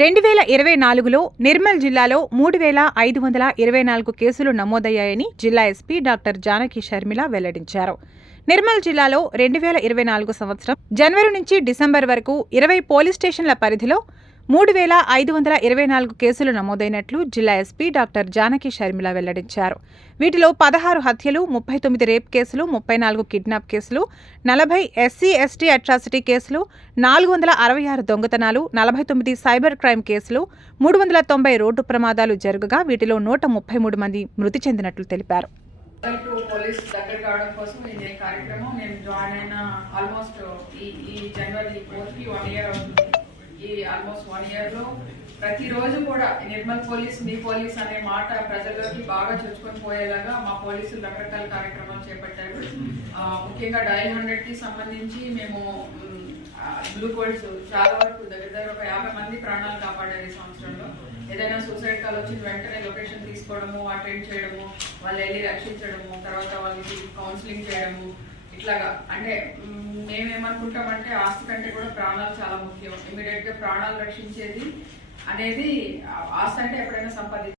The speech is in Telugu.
రెండు వేల ఇరవై నాలుగులో నిర్మల్ జిల్లాలో మూడు వేల ఐదు వందల ఇరవై నాలుగు కేసులు నమోదయ్యాయని జిల్లా ఎస్పీ డాక్టర్ జానకి షర్మిల వెల్లడించారు. నిర్మల్ జిల్లాలో రెండు వేల ఇరవై నాలుగు సంవత్సరం జనవరి నుంచి డిసెంబర్ వరకు ఇరవై పోలీస్ స్టేషన్ల పరిధిలో మూడు వేల ఐదు వందల ఇరవై నాలుగు కేసులు నమోదైనట్లు జిల్లా ఎస్పీ డాక్టర్ జానకి షర్మిల వెల్లడించారు. వీటిలో పదహారు హత్యలు ముప్పై తొమ్మిది రేప్ కేసులు ముప్పై నాలుగు కిడ్నాప్ కేసులు నలభై ఎస్సీ ఎస్టీ అట్రాసిటీ కేసులు నాలుగు వందల అరవై ఆరు దొంగతనాలు నలభై తొమ్మిది సైబర్ క్రైమ్ కేసులు మూడు వందల తొంభై రోడ్డు ప్రమాదాలు జరగగా వీటిలో నూట ముప్పై మూడు మంది మృతి చెందినట్లు తెలిపారు. టు పోలీస్ దగ్గర కావడం కోసం కార్యక్రమం? నేను జాయిన్ అయిన ఆల్మోస్ట్ ఈ ఈ జనవరి వన్ ఇయర్ అవుతుంది. ఆల్మోస్ట్ వన్ ఇయర్లో ప్రతిరోజు కూడా నిర్మల్ పోలీస్ మీ పోలీస్ అనే మాట ప్రజల్లోకి బాగా చొచ్చుకొని పోయేలాగా మా పోలీసులు రకరకాల కార్యక్రమాలు చేపట్టారు. ముఖ్యంగా డయల్ హండ్రెడ్కి సంబంధించి మేము బ్లూ కోడ్స్ చాలా వరకు దగ్గర దగ్గర ఒక యాభై మంది ప్రాణాలు కాపాడారు ఈ సంవత్సరంలో. ఏదైనా సూసైడ్ కాల్ వచ్చిన వెంటనే లొకేషన్ తీసుకోవడము అటెండ్ చేయడము వాళ్ళు వెళ్ళి రక్షించడము తర్వాత వాళ్ళకి కౌన్సిలింగ్ చేయడము ఇట్లాగా అంటే మేమేమనుకుంటామంటే ఆస్తి కంటే కూడా ప్రాణాలు చాలా ముఖ్యం. ఇమీడియట్గా ప్రాణాలు రక్షించేది అనేది ఆస్తి అంటే ఎప్పుడైనా సంపాదించారు